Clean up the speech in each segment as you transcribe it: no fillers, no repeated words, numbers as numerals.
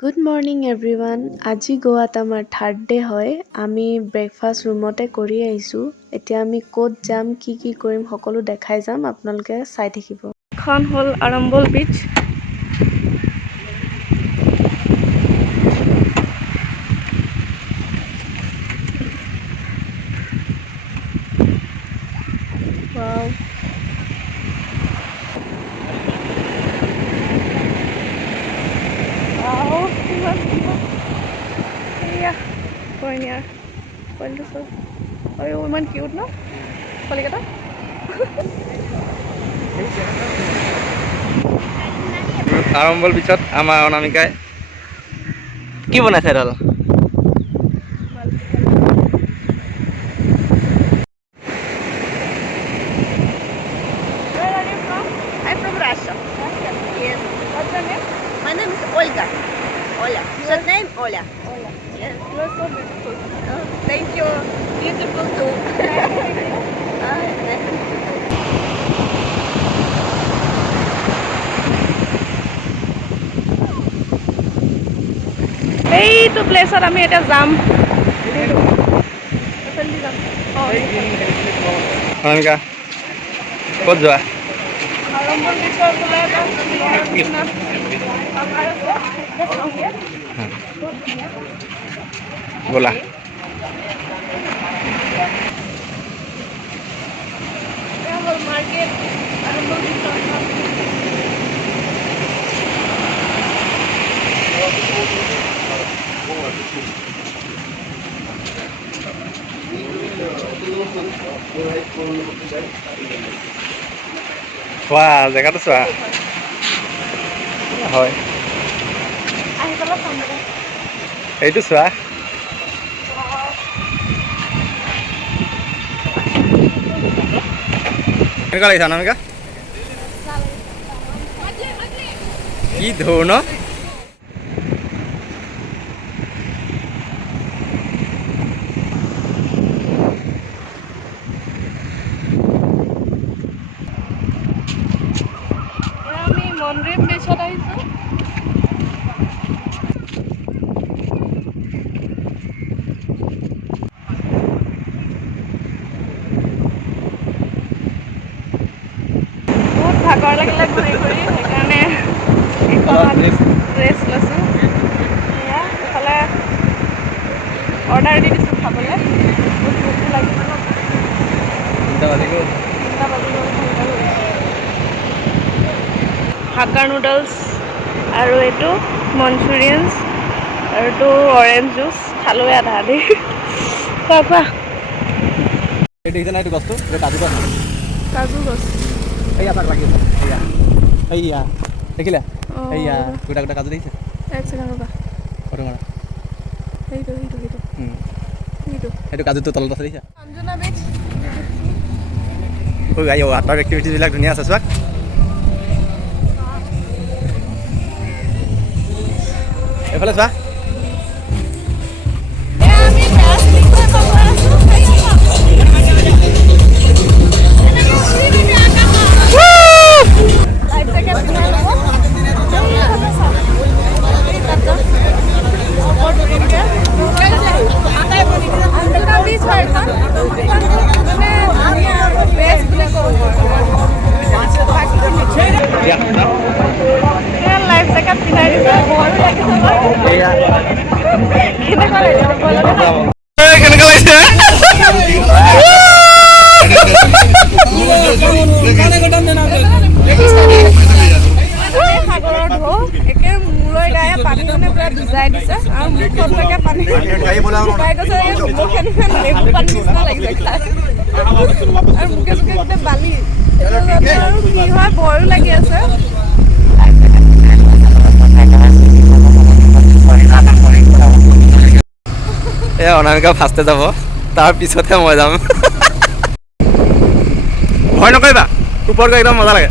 Good morning everyone. আজি গোৱাত আমাৰ থাৰ্ড ডে হয়। আমি ব্ৰেকফাষ্ট ৰুমতে কৰি আহিছোঁ। এতিয়া আমি ক'ত যাম, কি কৰিম সকলো দেখাই যাম, আপোনালোকে চাই থাকিব। এখন হ'ল আৰম্বল বিচ। Wow. Konya. Pointu so. Oh, iman cute no? Polikata? আৰম্বল পিছত আমাৰ অনামিকাই কি বনাইছে দাদা? Where are you from? I'm from Russia. Russia? Yes. What's your name? My name is Olga. Ola. Your name Ola. Ola. Yes. You are so beautiful. Oh, thank you. Beautiful too. Nice to meet you. এইটো প্লেছত আমি এতিয়া যাম। অনামিকা ক'ত যোৱা? আৰম্বল বিচৰ বোলে ব'লা। Market আৰম্বল বিচৰ। চোৱা জেগাটো চোৱা। হয় আহি পেলাই চাম। এইটো চোৱা। কেনেকুৱা লাগিছে অনামিকা? কি ধৰণৰ আমি মন্দিৰ বিচত আহিছোঁ। বহুত ভাগৰ লাগিলে ঘূৰি সেইকাৰণে ৰেষ্ট লৈছোঁ। এয়া এইফালে অৰ্ডাৰ দি দিছোঁ খাবলৈ। বহুত ভোক লাগিছে ন। 3টা বাজি গ'ল। হাক্কা নুডলছ আৰু এইটো মঞ্চুৰিয়ানছ আৰু এইটো অৰেঞ্জ জুচ খালোৱে আধা আধি। কোৱা দেখিছে নাই এইটো গছটো? কাজু গছ। কাজু গছ। এয়া তাক লাগি আছে। এয়া দেখিলা? এয়া গোটা গোটা কাজু দেখিছে? এক ছেকেণ্ড ৰ'বা। ফটো মাৰা। সেইটো সেইটো কাজুটো তলত আছে দেখিছা? অঞ্জনা বিচ। ৱাটাৰ এক্টিভিটিবিলাক ধুনীয়া আছে চোৱা। এইফালে চোৱা। লাইফ জেকেট পিন্ধাই দিছে। কেনেকুৱা লাগিছে? সাগৰৰ ঢৌ একে মূৰৰ গায়ে পানী মানে পুৰা ভিজাই দিছে আৰু মুখলৈকে পানী শুকাই গৈছে। মুখ কেনেকুৱা লেবু পানী নিচিনা লাগিছে খাই আৰু মুখে চুকে গোটেই বালি। আৰু কি হয় ভয়ো লাগি আছে। এয়া অনামিকা ফাৰ্ষ্টে যাব, তাৰ পিছতহে মই যাম। ভয় নকৰিবা, ওপৰত গৈ একদম মজা লাগে।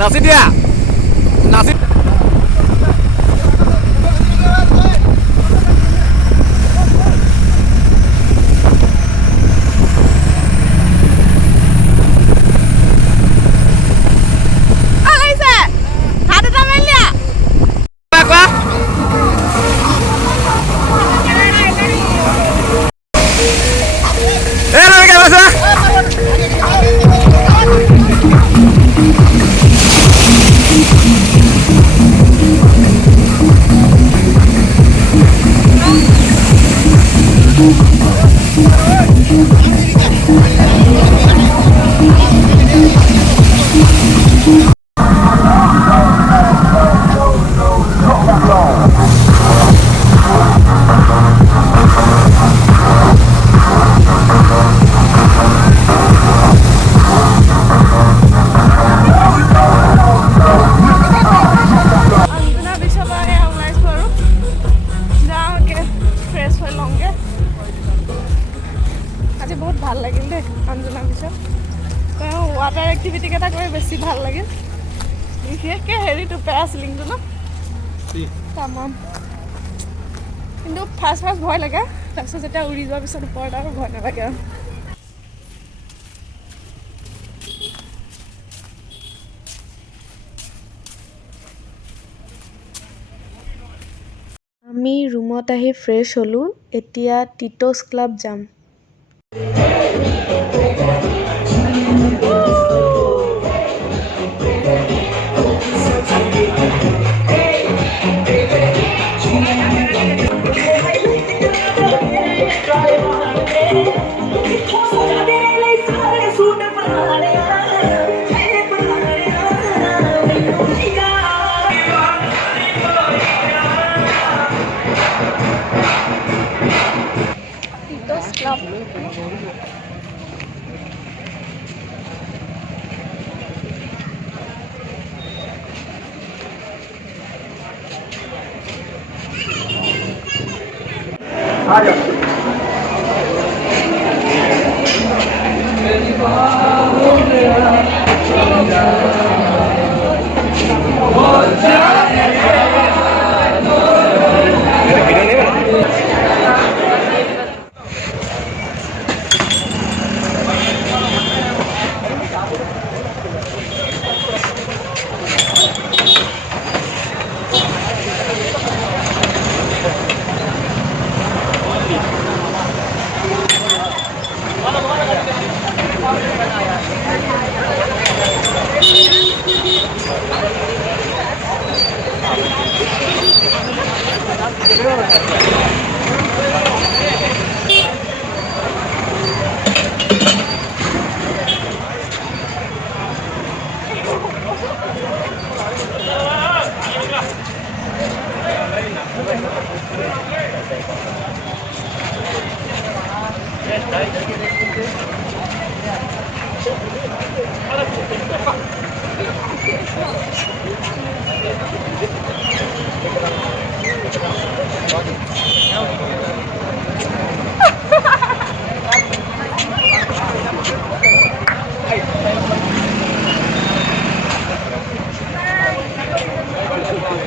নাচি দিয়া, নাচি অঞ্জনা বিচৰ পৰা এয়া ওলাইছোঁ আৰু যাওঁকে ফ্ৰেছ হৈ লওঁগে। আজি বহুত ভাল লাগিল দেই অঞ্জনা বিচত। ৱাটাৰ এক্টিভিটিকেইটা কৰি বেছি ভাল লাগিল, বিশেষকৈ হেৰিটো পেৰাচিলিংটো ন তামাম। কিন্তু ফাৰ্ষ্ট ভয় লাগে, তাৰপিছত যেতিয়া উৰি যোৱাৰ পিছত ওপৰত আৰু ভয় নালাগে আৰু। আমি ৰুমত আহি ফ্ৰেছ হ'লোঁ, এতিয়া টিট'ছ ক্লাব যাম। টিট'ছ ক্লাব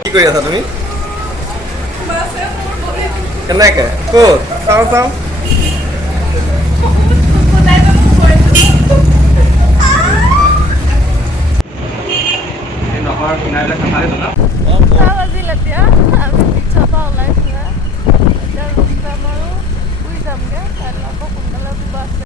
কি কৰি আছা তুমি? কেনেকে? ক'ত? চাওঁ চাওঁ। বাজিল এতিয়া আমি